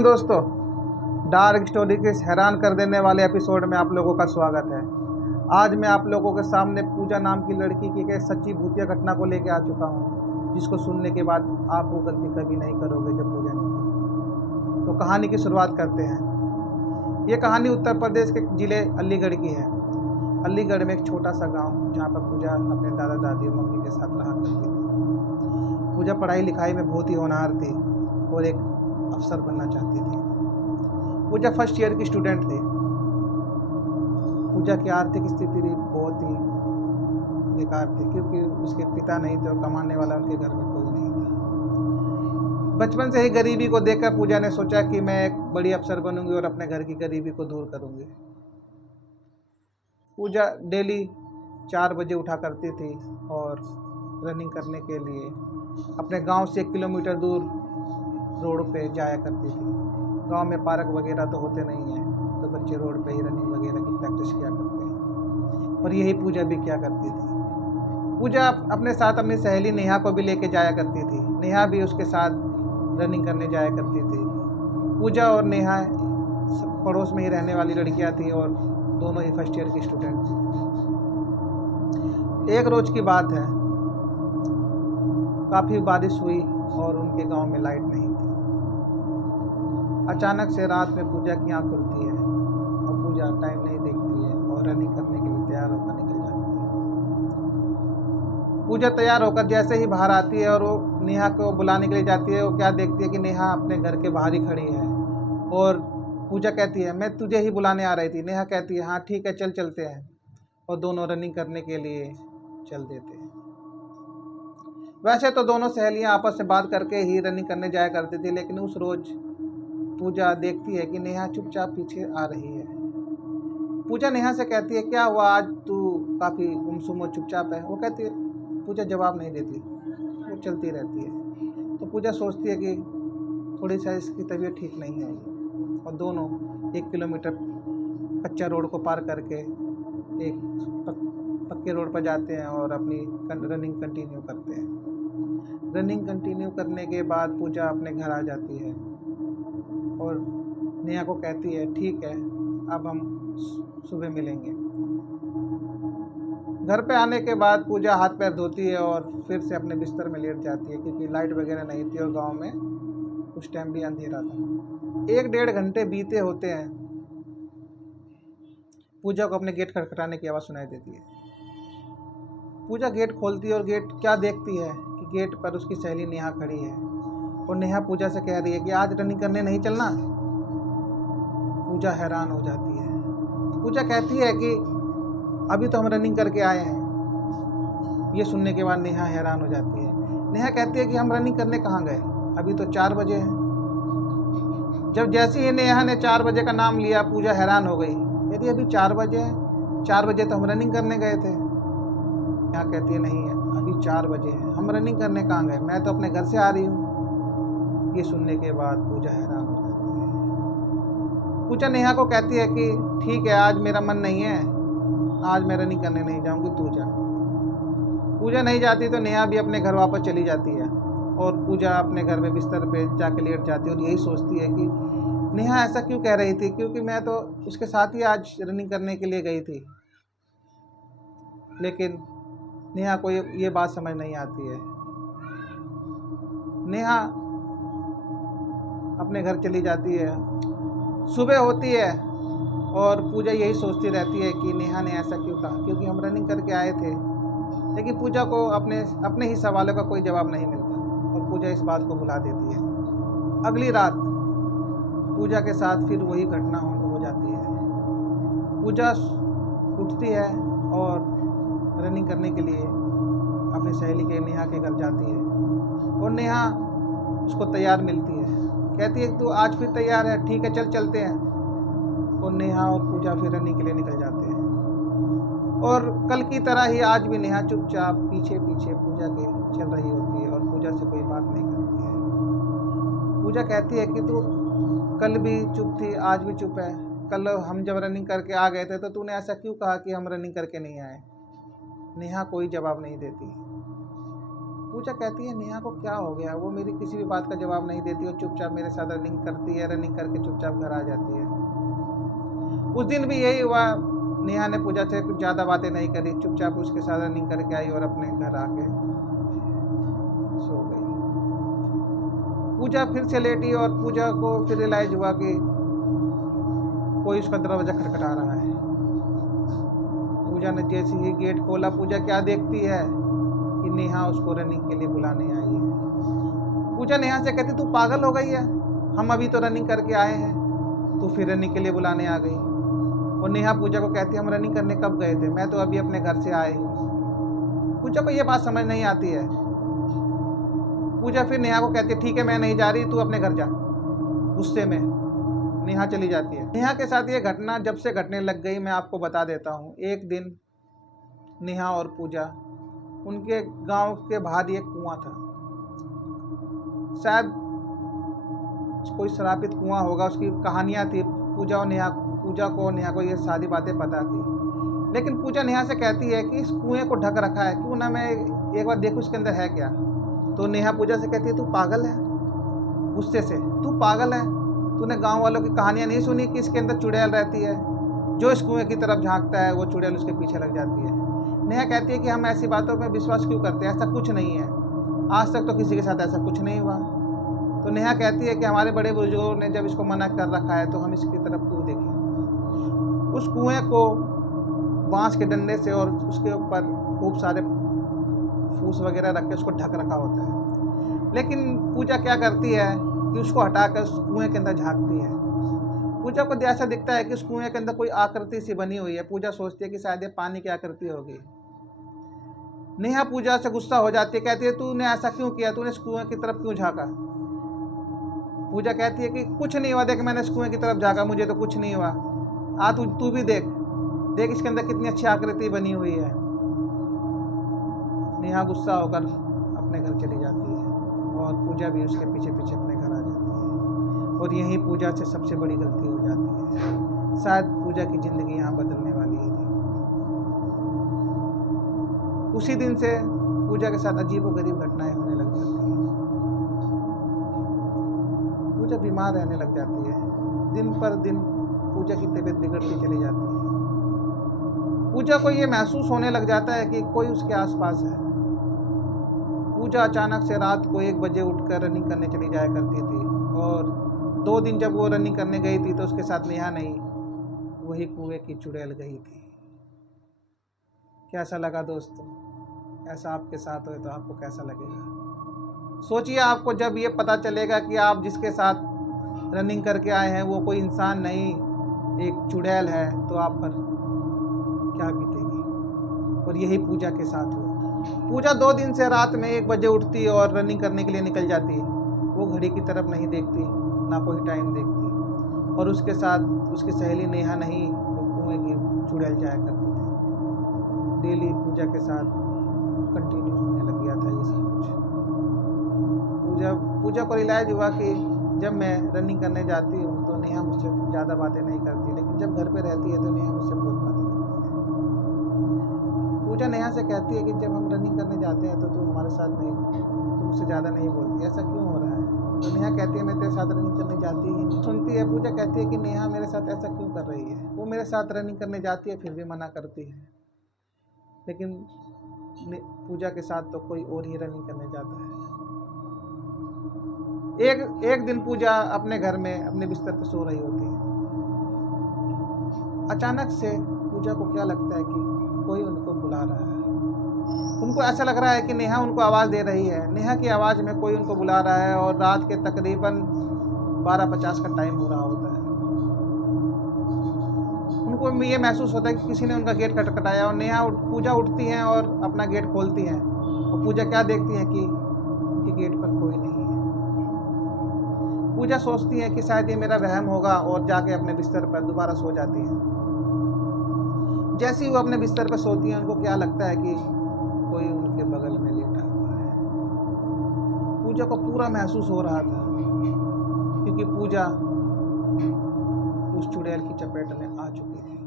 राम दोस्तों, dark story के इस हैरान कर देने वाले एपिसोड में आप लोगों का स्वागत है। आज मैं आप लोगों के सामने पूजा नाम की लड़की की एक सच्ची भूतिया घटना को लेकर आ चुका हूँ, जिसको सुनने के बाद आप वो गलती कभी नहीं करोगे जो पूजा ने की। तो कहानी की शुरुआत करते हैं। ये कहानी उत्तर प्रदेश के जिले अलीगढ़ की है। अलीगढ़ में एक छोटा सा गाँव, जहाँ पर पूजा अपने दादा दादी और मम्मी के साथ रहा करती थी। पूजा पढ़ाई लिखाई में बहुत ही होनहार थी और एक अफसर बनना चाहती थी। पूजा फर्स्ट ईयर की स्टूडेंट थी। पूजा की आर्थिक स्थिति भी बहुत ही बेकार थी, क्योंकि उसके पिता नहीं थे और कमाने वाला उनके घर में कोई नहीं था। बचपन से ही गरीबी को देखकर पूजा ने सोचा कि मैं एक बड़ी अफसर बनूंगी और अपने घर की गरीबी को दूर करूंगी। पूजा डेली 4 बजे उठा करती थी और रनिंग करने के लिए अपने गांव से 1 किलोमीटर दूर रोड पे जाया करती थी। गांव में पार्क वगैरह तो होते नहीं हैं, तो बच्चे रोड पे ही रनिंग वगैरह की प्रैक्टिस किया करते हैं। और यही पूजा भी क्या करती थी। पूजा अपने साथ अपनी सहेली नेहा को भी लेके जाया करती थी। नेहा भी उसके साथ रनिंग करने जाया करती थी। पूजा और नेहा पड़ोस में ही रहने वाली लड़कियां थी और दोनों ही फर्स्ट ईयर की स्टूडेंट थी। एक रोज की बात है, काफ़ी बारिश हुई और उनके गांव में लाइट नहीं थी। अचानक से रात में पूजा की आँख खुलती है और पूजा टाइम नहीं देखती है और रनिंग करने के लिए तैयार होकर निकल जाती है। पूजा तैयार होकर जैसे ही बाहर आती है और वो नेहा को बुलाने के लिए जाती है, वो क्या देखती है कि नेहा अपने घर के बाहर ही खड़ी है। और पूजा कहती है, मैं तुझे ही बुलाने आ रही थी। नेहा कहती है, हाँ ठीक है, चल चलते हैं। और दोनों रनिंग करने के लिए चल देते हैं। वैसे तो दोनों सहेलियां आपस में बात करके ही रनिंग करने जाया करती थी, लेकिन उस रोज पूजा देखती है कि नेहा चुपचाप पीछे आ रही है। पूजा नेहा से कहती है, क्या हुआ, आज तू काफ़ी गुमसुम और चुपचाप है। वो कहती है, पूजा जवाब नहीं देती, वो चलती रहती है। तो पूजा सोचती है कि थोड़ी सा इसकी तबीयत ठीक नहीं है। और दोनों 1 किलोमीटर कच्चा रोड को पार करके एक पक्के रोड पर जाते हैं और अपनी रनिंग कंटिन्यू करते हैं। रनिंग कंटिन्यू करने के बाद पूजा अपने घर आ जाती है और नेहा को कहती है, ठीक है, अब हम सुबह मिलेंगे। घर पे आने के बाद पूजा हाथ पैर धोती है और फिर से अपने बिस्तर में लेट जाती है, क्योंकि लाइट वगैरह नहीं थी और गांव में उस टाइम भी अंधेरा था। 1-1.5 घंटे बीते होते हैं। पूजा को अपने गेट खटखटाने की आवाज़ सुनाई देती है। पूजा गेट खोलती है और गेट क्या देखती है कि गेट पर उसकी सहेली नेहा खड़ी है। और नेहा पूजा से कह रही है कि आज रनिंग करने नहीं चलना। पूजा हैरान हो जाती है। पूजा कहती है कि अभी तो हम रनिंग करके आए हैं। ये सुनने के बाद नेहा हैरान हो जाती है। नेहा कहती है कि हम रनिंग करने कहाँ गए, अभी तो 4 बजे हैं। जब जैसे ही नेहा ने 4 बजे का नाम लिया, पूजा हैरान हो गई। यदि अभी 4 बजे हैं, 4 बजे तो हम रनिंग करने गए थे। नेहा कहती है, नहीं है, अभी 4 बजे हैं, हम रनिंग करने कहाँ गए, मैं तो अपने घर से आ रही हूँ। ये सुनने के बाद पूजा हैरान हो जाती है। पूजा नेहा को कहती है कि ठीक है, आज मेरा मन नहीं है, आज मैं रनिंग करने नहीं जाऊंगी, तू जा। पूजा नहीं जाती तो नेहा भी अपने घर वापस चली जाती है और पूजा अपने घर में बिस्तर पे जाके लेट जाती है और यही सोचती है कि नेहा ऐसा क्यों कह रही थी, क्योंकि मैं तो उसके साथ ही आज रनिंग करने के लिए गई थी। लेकिन नेहा को ये बात समझ नहीं आती है। नेहा अपने घर चली जाती है। सुबह होती है और पूजा यही सोचती रहती है कि नेहा ने ऐसा क्यों कहा, क्योंकि हम रनिंग करके आए थे। लेकिन पूजा को अपने ही सवालों का कोई जवाब नहीं मिलता और पूजा इस बात को भुला देती है। अगली रात पूजा के साथ फिर वही घटना हो जाती है। पूजा उठती है और रनिंग करने के लिए अपनी सहेली के नेहा के घर जाती है और नेहा उसको तैयार मिलती है। कहती है, तू आज फिर तैयार है, ठीक है, चल चलते हैं। और नेहा और पूजा फिर रनिंग के लिए निकल जाते हैं। और कल की तरह ही आज भी नेहा चुपचाप पीछे पीछे पूजा के चल रही होती है और पूजा से कोई बात नहीं करती है। पूजा कहती है कि तू कल भी चुप थी, आज भी चुप है। कल हम जब रनिंग करके आ गए थे तो तूने ऐसा क्यों कहा कि हम रनिंग करके नहीं आए। नेहा कोई जवाब नहीं देती। पूजा कहती है नेहा को क्या हो गया, वो मेरी किसी भी बात का जवाब नहीं देती और चुपचाप मेरे साथ रनिंग करती है, रनिंग करके चुपचाप घर आ जाती है। उस दिन भी यही हुआ, नेहा ने पूजा से कुछ ज़्यादा बातें नहीं करी, चुपचाप उसके साथ रनिंग करके आई और अपने घर आके सो गई। पूजा फिर से लेटी और पूजा को फिर रियलाइज हुआ कि कोई उसका दरवाज़ा खटखटा रहा है। पूजा ने जैसे ही गेट खोला, पूजा क्या देखती है कि नेहा उसको रनिंग के लिए बुलाने आई है। पूजा नेहा से कहती, तू पागल हो गई है, हम अभी तो रनिंग करके आए हैं, तू फिर रनिंग के लिए बुलाने आ गई। और नेहा पूजा को कहती, हम रनिंग करने कब गए थे, मैं तो अभी अपने घर से आई हूँ। पूजा को ये बात समझ नहीं आती है। पूजा फिर नेहा को कहती है, ठीक है मैं नहीं जा रही, तू अपने घर जा। गुस्से में नेहा चली जाती है। नेहा के साथ ये घटना जब से घटने लग गई, मैं आपको बता देता हूँ। एक दिन नेहा और पूजा, उनके गांव के बाहर एक कुआं था, शायद कोई श्रापित कुआं होगा, उसकी कहानियाँ थी। पूजा को नेहा को ये सारी बातें पता थी। लेकिन पूजा नेहा से कहती है कि इस कुएं को ढक रखा है, क्यों ना मैं एक बार देखूं इसके अंदर है क्या। तो नेहा पूजा से कहती है, तू पागल है, गुस्से से, तू पागल है, तूने गांव वालों की कहानियां नहीं सुनी कि इसके अंदर चुड़ैल रहती है, जो इस कुएं की तरफ झांकता है वो चुड़ैल उसके पीछे लग जाती है। नेहा कहती है कि हम ऐसी बातों में विश्वास क्यों करते हैं, ऐसा कुछ नहीं है, आज तक तो किसी के साथ ऐसा कुछ नहीं हुआ। तो नेहा कहती है कि हमारे बड़े बुजुर्गों ने जब इसको मना कर रखा है तो हम इसकी तरफ क्यों देखें। उस कुएं को बांस के डंडे से और उसके ऊपर खूब सारे फूस वगैरह रख के उसको ढक रखा होता है। लेकिन पूजा क्या करती है कि उसको हटाकर उस कुएं के अंदर झांकती है। पूजा को ऐसा दिखता है कि उस कुएं के अंदर कोई आकृति सी बनी हुई है। पूजा सोचती है कि शायद ये पानी की आकृति होगी। नेहा पूजा से गुस्सा हो जाती है, कहती है, तूने ऐसा क्यों किया, तूने इस कुएं की तरफ क्यों झांका। पूजा कहती है कि कुछ नहीं हुआ, देख मैंने इस कुएं की तरफ झांका, मुझे तो कुछ नहीं हुआ, आ तू भी देख इसके अंदर कितनी अच्छी आकृति बनी हुई है। नेहा गुस्सा होकर अपने घर चली जाती है और पूजा भी उसके पीछे पीछे अपने घर आ जाती है। और यही पूजा से सबसे बड़ी गलती हो जाती है। शायद पूजा की जिंदगी यहाँ बदलने वाली ही थी। उसी दिन से पूजा के साथ अजीबोगरीब घटनाएं होने लग जाती हैं। पूजा बीमार रहने लग जाती है। दिन पर दिन पूजा की तबीयत बिगड़ती चली जाती है। पूजा को ये महसूस होने लग जाता है कि कोई उसके आसपास है। पूजा अचानक से रात को 1 बजे उठकर रनिंग करने चली जाया करती थी और 2 दिन जब वो रनिंग करने गई थी तो उसके साथ नेहा नहीं, वही कुएं की चुड़ैल गई थी। कैसा लगा दोस्तों? ऐसा आपके साथ हो तो आपको कैसा लगेगा? सोचिए, आपको जब ये पता चलेगा कि आप जिसके साथ रनिंग करके आए हैं वो कोई इंसान नहीं, एक चुड़ैल है, तो आप पर क्या बीतेगी। और यही पूजा के साथ हुआ। पूजा 2 दिन से रात में 1 बजे उठती और रनिंग करने के लिए निकल जाती। वो घड़ी की तरफ नहीं देखती, ना कोई टाइम देखती। और उसके साथ उसकी सहेली नेहा नहीं, वो कुएं की चुड़ैल जाया करती थी। डेली पूजा के साथ कंटिन्यू होने लग गया था ये सब कुछ। पूजा को रियलाइज हुआ कि जब मैं रनिंग करने जाती हूँ तो नेहा मुझसे ज़्यादा बातें नहीं करती, लेकिन जब घर पे रहती है तो नेहा मुझसे बहुत बातें करती है। पूजा नेहा से कहती है कि जब हम रनिंग करने जाते हैं तो तू हमारे साथ नहीं, तू मुझसे ज़्यादा नहीं बोलती, ऐसा क्यों हो रहा है। तो नेहा कहती है, मैं तेरे साथ रनिंग करने जाती ही नहीं। सुनती है, पूजा कहती है कि नेहा मेरे साथ ऐसा क्यों कर रही है। वो मेरे साथ रनिंग करने जाती है फिर भी मना करती है, लेकिन पूजा के साथ तो कोई और ही रनिंग करने जाता है। एक दिन पूजा अपने घर में अपने बिस्तर पर सो रही होती है। अचानक से पूजा को क्या लगता है कि कोई उनको बुला रहा है। उनको ऐसा लग रहा है कि नेहा उनको आवाज़ दे रही है। नेहा की आवाज़ में कोई उनको बुला रहा है और रात के तकरीबन 12:50 का टाइम हो रहा होता है। उनको ये महसूस होता है कि किसी ने उनका गेट खटखटाया और पूजा उठती हैं और अपना गेट खोलती हैं। और पूजा क्या देखती हैं कि उनके गेट पर कोई नहीं है। पूजा सोचती है कि शायद ये मेरा वहम होगा और जाके अपने बिस्तर पर दोबारा सो जाती है। जैसे ही वो अपने बिस्तर पर सोती है, उनको क्या लगता है कि कोई उनके बगल में लेटा हुआ है। पूजा को पूरा महसूस हो रहा था क्योंकि पूजा उस चुड़ैल की चपेट में आ चुकी थी।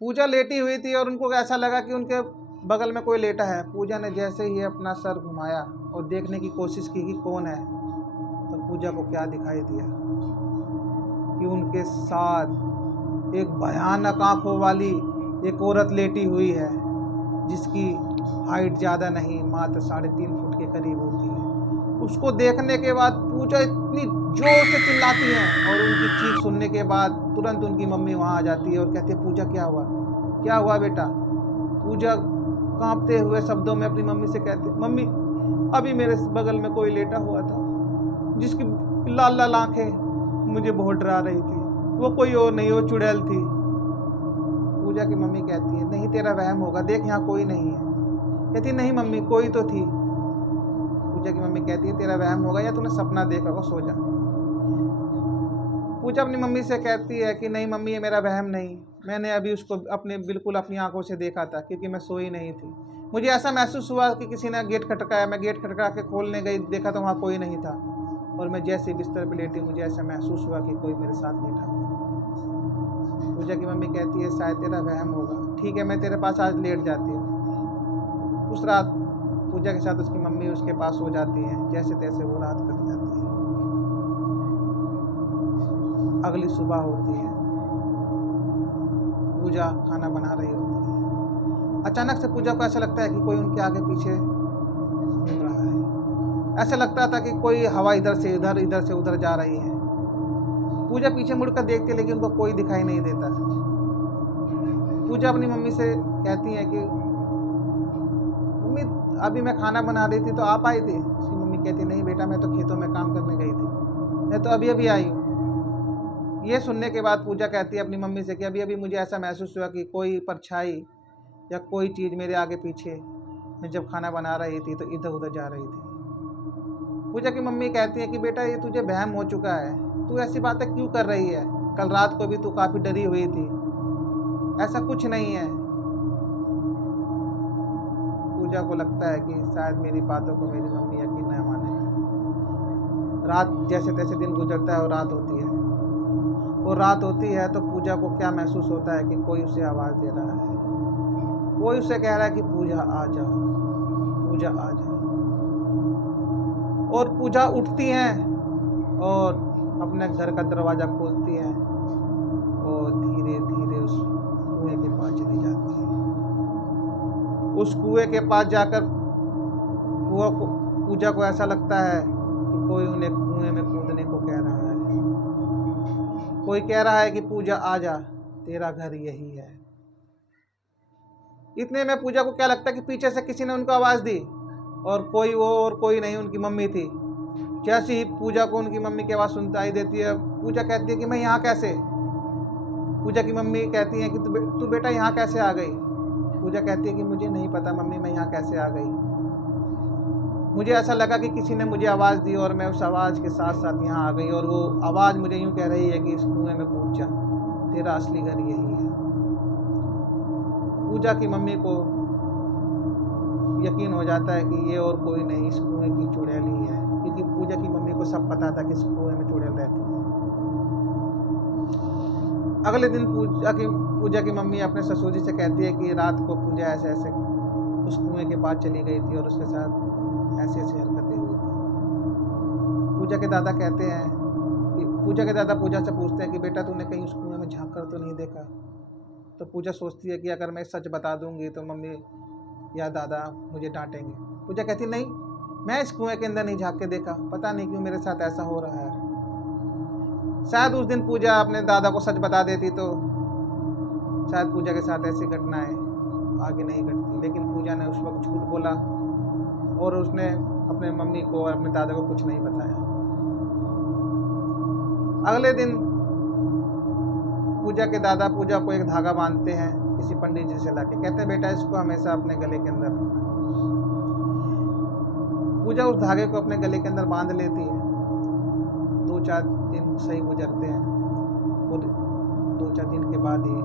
पूजा लेटी हुई थी और उनको ऐसा लगा कि उनके बगल में कोई लेटा है। पूजा ने जैसे ही अपना सर घुमाया और देखने की कोशिश की कि कौन है, तो पूजा को क्या दिखाई दिया कि उनके साथ एक भयानक आंखों वाली एक औरत लेटी हुई है, जिसकी हाइट ज़्यादा नहीं, मात्र 3.5 फुट के करीब होती है। उसको देखने के बाद पूजा इतनी जोर से चिल्लाती है और उनकी चीख सुनने के बाद तुरंत उनकी मम्मी वहाँ आ जाती है और कहती है, पूजा क्या हुआ, क्या हुआ बेटा। पूजा कांपते हुए शब्दों में अपनी मम्मी से कहती है, मम्मी अभी मेरे बगल में कोई लेटा हुआ था, जिसकी लाल लाल आंखें मुझे बहुत डरा रही थी। वो कोई और नहीं, वो चुड़ैल थी। पूजा की मम्मी कहती है, नहीं तेरा वहम होगा, देख यहाँ कोई नहीं है। कहती नहीं मम्मी, कोई तो थी। पूजा की मम्मी कहती है, तेरा वहम होगा या तूने सपना देखा होगा, सो जा। पूजा अपनी मम्मी से कहती है कि नहीं मम्मी, ये मेरा वहम नहीं, मैंने अभी उसको बिल्कुल अपनी आंखों से देखा था, क्योंकि मैं सोई नहीं थी। मुझे ऐसा महसूस हुआ कि किसी ने गेट खटकाया, मैं गेट खटका के खोलने गई, देखा तो वहाँ कोई नहीं था, और मैं जैसे ही बिस्तर पर लेटी मुझे ऐसा महसूस हुआ कि कोई मेरे साथ लेटा हुआ। पूजा की मम्मी कहती है, शायद तेरा वहम होगा, ठीक है मैं तेरे पास आज लेट जाती हूँ। उस रात पूजा के साथ उसकी मम्मी उसके पास हो जाती है, जैसे तैसे वो रात कट जाती है। अगली सुबह होती है, पूजा खाना बना रही होती है। अचानक से पूजा को ऐसा लगता है कि कोई उनके आगे पीछे घूम रहा है। ऐसा लगता था कि कोई हवा इधर से इधर, इधर से उधर जा रही है। पूजा पीछे मुड़कर देखती है, लेकिन उनको कोई दिखाई नहीं देता। पूजा अपनी मम्मी से कहती है कि मम्मी अभी मैं खाना बना रही थी तो आप आई थी। उसकी मम्मी कहती नहीं बेटा, मैं तो खेतों में काम करने गई थी, मैं तो अभी अभी आई हूँ। ये सुनने के बाद पूजा कहती है अपनी मम्मी से कि अभी अभी मुझे ऐसा महसूस हुआ कि कोई परछाई या कोई चीज़ मेरे आगे पीछे, मैं जब खाना बना रही थी तो इधर उधर जा रही थी। पूजा की मम्मी कहती है कि बेटा ये तुझे वहम हो चुका है, तू ऐसी बातें क्यों कर रही है, कल रात को भी तू काफ़ी डरी हुई थी, ऐसा कुछ नहीं है। पूजा को लगता है कि शायद मेरी बातों को मेरी मम्मी यकीन न माने। रात जैसे तैसे दिन गुजरता है और रात होती है। और रात होती है तो पूजा को क्या महसूस होता है कि कोई उसे आवाज़ दे रहा है, कोई उसे कह रहा है कि पूजा आ जा, पूजा आ जा। और पूजा उठती हैं और अपने घर का दरवाज़ा खोलती हैं और धीरे धीरे उस कुएं के पास चली जाती है। उस कुएं के पास जाकर पूजा को ऐसा लगता है कि कोई उन्हें कुएं में कूदने को कह रहा है। कोई कह रहा है कि पूजा आ जा, तेरा घर यही है। इतने में पूजा को क्या लगता है कि पीछे से किसी ने उनको आवाज़ दी, और कोई वो और कोई नहीं, उनकी मम्मी थी। जैसे ही पूजा को उनकी मम्मी की आवाज़ सुनताई देती है, पूजा कहती है कि मैं यहाँ कैसे। पूजा की मम्मी कहती है कि तू बेटा यहाँ कैसे आ गई। पूजा कहती है कि मुझे नहीं पता मम्मी, मैं यहाँ कैसे आ गई, मुझे ऐसा लगा कि किसी ने मुझे आवाज़ दी और मैं उस आवाज़ के साथ साथ यहाँ आ गई, और वो आवाज़ मुझे यूँ कह रही है कि इस कुएं में कूद जा, तेरा असली घर यही है। पूजा की मम्मी को यकीन हो जाता है कि ये और कोई नहीं, इस कुएं की चुड़ैल ही है, क्योंकि पूजा की मम्मी को सब पता था कि इस कुएं में चुड़ैल रहती है। अगले दिन पूजा की मम्मी अपने ससुर जी से कहती है कि रात को पूजा ऐसे ऐसे उस कुएं के पास चली गई थी और उसके साथ ऐसे ऐसे हरकतें हुई थी। पूजा के दादा कहते हैं कि पूजा के दादा पूजा से पूछते हैं कि बेटा तूने कहीं उस कुएं में झांक कर तो नहीं देखा। तो पूजा सोचती है कि अगर मैं सच बता दूंगी तो मम्मी या दादा मुझे डांटेंगे। पूजा कहती नहीं, मैं इस कुएं के अंदर नहीं झांक के देखा, पता नहीं क्यों मेरे साथ ऐसा हो रहा है। शायद उस दिन पूजा अपने दादा को सच बता देती तो शायद पूजा के साथ ऐसी घटनाएं आगे नहीं घटती, लेकिन पूजा ने उस वक्त झूठ बोला और उसने अपने मम्मी को और अपने दादा को कुछ नहीं बताया। अगले दिन पूजा के दादा पूजा को एक धागा बांधते हैं किसी पंडित जी से लाके, कहते हैं बेटा इसको हमेशा अपने गले के अंदर रखना। पूजा उस धागे को अपने गले के अंदर बांध लेती है। 2-4 दिन सही गुजरते हैं और 2-4 दिन के बाद ही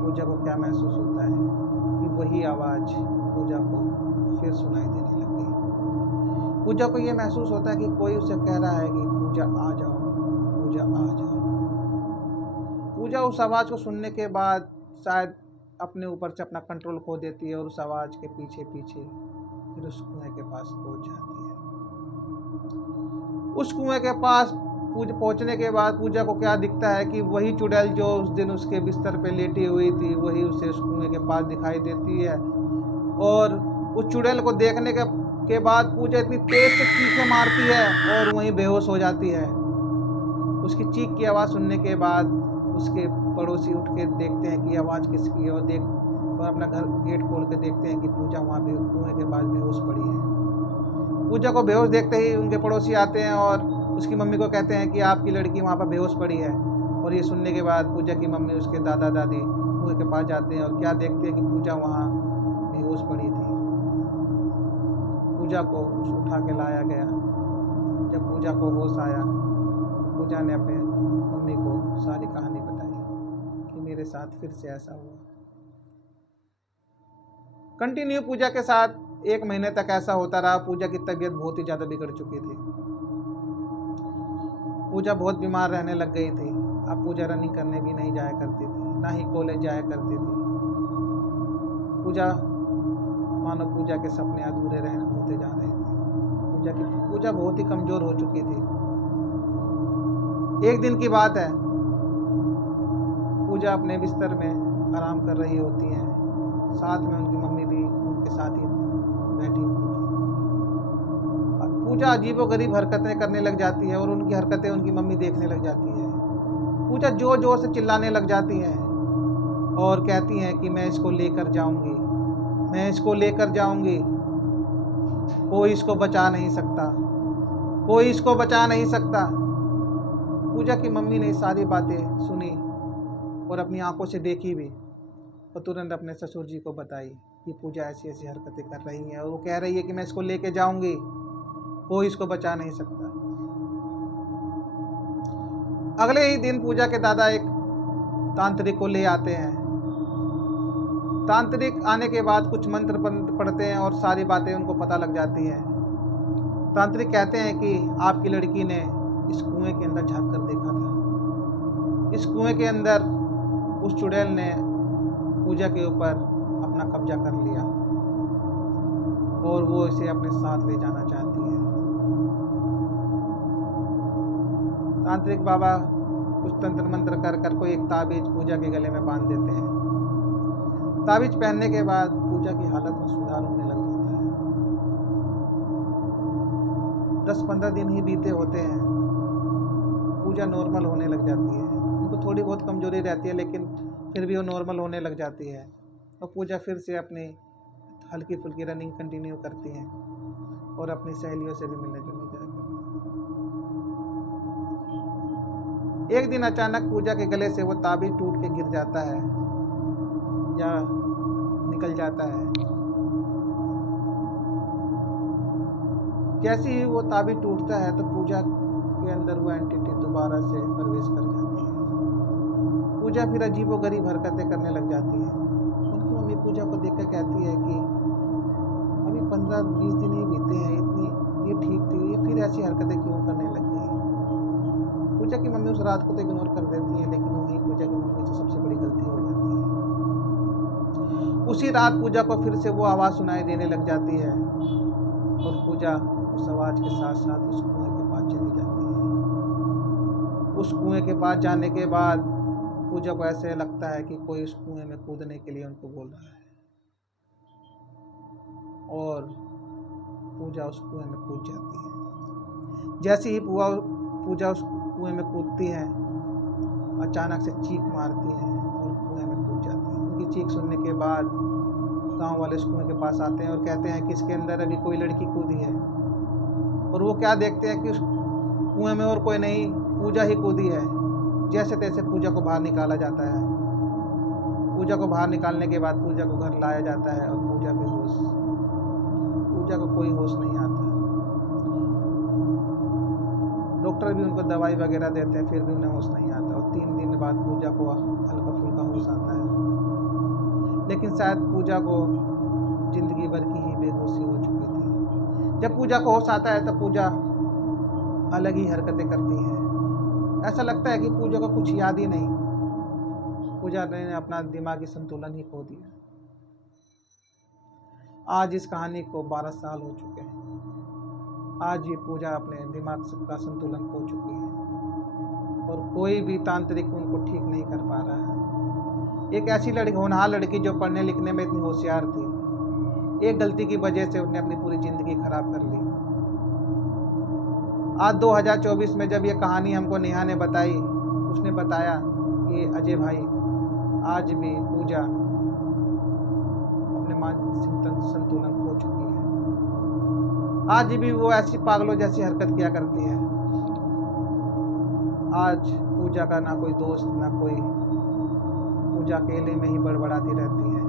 पूजा को क्या महसूस होता है कि वही आवाज़ पूजा को फिर सुनाई देने लग गई। पूजा को ये महसूस होता है कि कोई उसे कह रहा है कि पूजा आ जाओ, पूजा आ जाओ। पूजा उस आवाज़ को सुनने के बाद शायद अपने ऊपर से अपना कंट्रोल खो देती है और उस आवाज़ के पीछे पीछे फिर उस कुएं के पास पहुंच जाती है। उस कुएं के पास पहुंचने के बाद पूजा को क्या दिखता है कि वही चुड़ैल जो उस दिन उसके बिस्तर पे लेटी हुई थी वही उसे उस कुएं के पास दिखाई देती है। और उस चुड़ैल को देखने के बाद पूजा इतनी तेज से चीखें मारती है और वहीं बेहोश हो जाती है। उसकी चीख की आवाज़ सुनने के बाद उसके पड़ोसी उठ के देखते हैं कि आवाज़ किसकी है और अपना घर गेट खोल के देखते हैं कि पूजा वहाँ भी कुएं के पास बेहोश पड़ी है। पूजा को बेहोश देखते ही उनके पड़ोसी आते हैं और उसकी मम्मी को कहते हैं कि आपकी लड़की वहाँ पर बेहोश पड़ी है। और ये सुनने के बाद पूजा की मम्मी उसके दादा दादी कुएं के पास जाते हैं और क्या देखते हैं कि पूजा वहाँ बेहोश पड़ी थी। पूजा को उठा के लाया गया। जब पूजा को होश आया, पूजा ने अपने मम्मी को सारी कहानी बताई कि मेरे साथ फिर से ऐसा हुआ। कंटिन्यू पूजा के साथ 1 महीने तक ऐसा होता रहा। पूजा की तबीयत बहुत ही ज़्यादा बिगड़ चुकी थी। पूजा बहुत बीमार रहने लग गई थी। अब पूजा रनिंग करने भी नहीं जाया करती थी, ना ही कॉलेज जाया करती थी। पूजा मानो पूजा के सपने अधूरे होते जा रहे थे। पूजा बहुत ही कमज़ोर हो चुकी थी। एक दिन की बात है, पूजा अपने बिस्तर में आराम कर रही होती है। साथ में उनकी मम्मी भी उनके साथ ही बैठी हुई थी। पूजा अजीबोगरीब हरकतें करने लग जाती है और उनकी हरकतें उनकी मम्मी देखने लग जाती है। पूजा जोर जोर से चिल्लाने लग जाती है और कहती हैं कि मैं इसको लेकर जाऊंगी, मैं इसको लेकर जाऊंगी, कोई इसको बचा नहीं सकता, कोई इसको बचा नहीं सकता। पूजा की मम्मी ने सारी बातें सुनी और अपनी आंखों से देखी भी और तुरंत अपने ससुर जी को बताई कि पूजा ऐसी ऐसी हरकतें कर रही है और वो कह रही है कि मैं इसको लेके जाऊंगी, कोई इसको बचा नहीं सकता। अगले ही दिन पूजा के दादा एक तांत्रिक को ले आते हैं। तांत्रिक आने के बाद कुछ मंत्र पढ़ते हैं और सारी बातें उनको पता लग जाती हैं। तांत्रिक कहते हैं कि आपकी लड़की ने इस कुएं के अंदर झांक कर देखा था। इस कुएं के अंदर उस चुड़ैल ने पूजा के ऊपर अपना कब्जा कर लिया और वो इसे अपने साथ ले जाना चाहती है। तांत्रिक बाबा कुछ तंत्र मंत्र कर कोई एक ताबीज पूजा के गले में बांध देते हैं। ताबीज पहनने के बाद पूजा की हालत में सुधार होने लग जाता है। 10-15 दिन ही बीते होते हैं, पूजा नॉर्मल होने लग जाती है। उनको थोड़ी बहुत कमजोरी रहती है लेकिन फिर भी वो नॉर्मल होने लग जाती है और पूजा फिर से अपनी हल्की फुल्की रनिंग कंटिन्यू करती हैं और अपनी सहेलियों से भी मिलने जुलने जाया करती हैं। एक दिन अचानक पूजा के गले से वो ताबीज टूट के गिर जाता है या निकल जाता है। जैसे ही वो ताबीज टूटता है तो पूजा के अंदर वो एंटिटी दोबारा से प्रवेश कर जाती है। पूजा फिर अजीबोगरीब हरकतें करने लग जाती है। उनकी मम्मी पूजा को देखकर कहती है कि अभी 15-20 दिन ही बीते हैं, ये ठीक थी, ये फिर ऐसी हरकतें क्यों करने लग गई। पूजा की मम्मी उस रात को तो इग्नोर कर देती है लेकिन वही पूजा की मम्मी से सबसे बड़ी गलती हो जाती है। उसी रात पूजा को फिर से वो आवाज़ सुनाई देने लग जाती है और पूजा उस आवाज़ के साथ साथ उस कुएं के पास चली जाती है। उस कुएं के पास जाने के बाद पूजा को ऐसे लगता है कि कोई उस कुएं में कूदने के लिए उनको बोल रहा है और पूजा उस कुएं में कूद जाती है। जैसे ही पूजा उस कुएं में कूदती है, अचानक से चीख मारती है और कुएं में कूद जाती है। उनकी चीख सुनने के बाद गांव वाले उस कुएं के पास आते हैं और कहते हैं कि इसके अंदर अभी कोई लड़की कूदी है। और वो क्या देखते हैं कि उस कुएं में और कोई नहीं, पूजा ही कूदी है। जैसे तैसे पूजा को बाहर निकाला जाता है। पूजा को बाहर निकालने के बाद पूजा को घर लाया जाता है और पूजा बेहोश। पूजा को कोई होश नहीं आता। डॉक्टर भी उनको दवाई वगैरह देते हैं फिर भी उन्हें होश नहीं आता और 3 दिन बाद पूजा को हल्का फुल्का होश आता है। लेकिन शायद पूजा को जिंदगी भर की ही बेहोशी हो चुकी थी। जब पूजा को होश आता है तब पूजा अलग ही हरकतें करती है। ऐसा लगता है कि पूजा को कुछ याद ही नहीं। पूजा ने अपना दिमागी संतुलन ही खो दिया। आज इस कहानी को 12 साल हो चुके हैं। आज ये पूजा अपने दिमाग का संतुलन खो चुकी है और कोई भी तांत्रिक उनको ठीक नहीं कर पा रहा है। एक ऐसी होनहार लड़की जो पढ़ने लिखने में इतनी होशियार थी, एक गलती की वजह से उसने अपनी पूरी ज़िंदगी खराब कर ली। आज 2024 में जब ये कहानी हमको नेहा ने बताई, उसने बताया कि अजय भाई, आज भी पूजा अपने मानसिक संतुलन खो चुकी है। आज भी वो ऐसी पागलों जैसी हरकत किया करती है। आज पूजा का ना कोई दोस्त ना कोई, पूजा अकेले में ही बड़बड़ाती रहती है।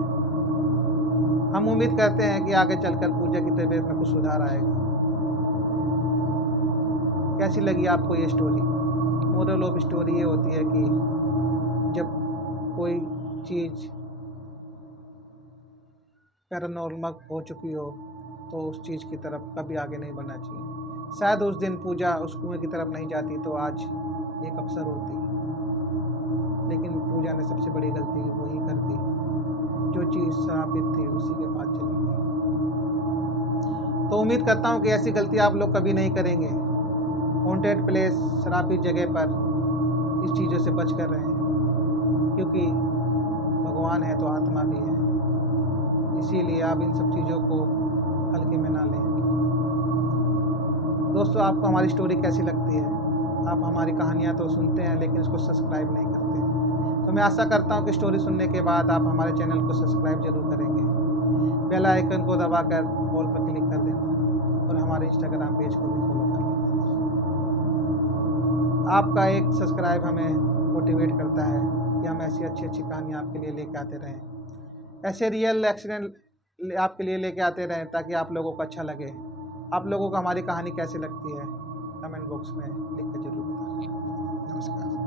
हम उम्मीद करते हैं कि आगे चलकर पूजा की तबीयत में कुछ सुधार आएगा। कैसी लगी आपको ये स्टोरी? मोरल ऑफ स्टोरी ये होती है कि जब कोई चीज़ पैरानॉर्मल हो चुकी हो तो उस चीज़ की तरफ कभी आगे नहीं बढ़ना चाहिए। शायद उस दिन पूजा उस कुएं की तरफ नहीं जाती तो आज एक अवसर होती, लेकिन पूजा ने सबसे बड़ी गलती वही कर दी। जो चीज़ श्रापित थी उसी के पास चली गई। तो उम्मीद करता हूँ कि ऐसी गलती आप लोग कभी नहीं करेंगे। हॉन्टेड प्लेस, श्रापित जगह पर इस चीज़ों से बच कर रहें, क्योंकि भगवान है तो आत्मा भी है। इसीलिए आप इन सब चीज़ों को हल्के में ना लें। दोस्तों, आपको हमारी स्टोरी कैसी लगती है? आप हमारी कहानियाँ तो सुनते हैं लेकिन उसको सब्सक्राइब नहीं करते हैं। तो मैं आशा करता हूँ कि स्टोरी सुनने के बाद आप हमारे चैनल को सब्सक्राइब जरूर करेंगे। बेल आइकन को दबाकर ऑल पर क्लिक कर देना और हमारे इंस्टाग्राम पेज को भी फॉलो कर लेना। आपका एक सब्सक्राइब हमें मोटिवेट करता है कि हम ऐसी अच्छी अच्छी कहानियाँ आपके लिए लेके आते रहें, ऐसे रियल एक्सीडेंट आपके लिए लेके आते रहें, ताकि आप लोगों को अच्छा लगे। आप लोगों को हमारी कहानी कैसी लगती है कमेंट बॉक्स में लिख कर जरूर बताएं। नमस्कार।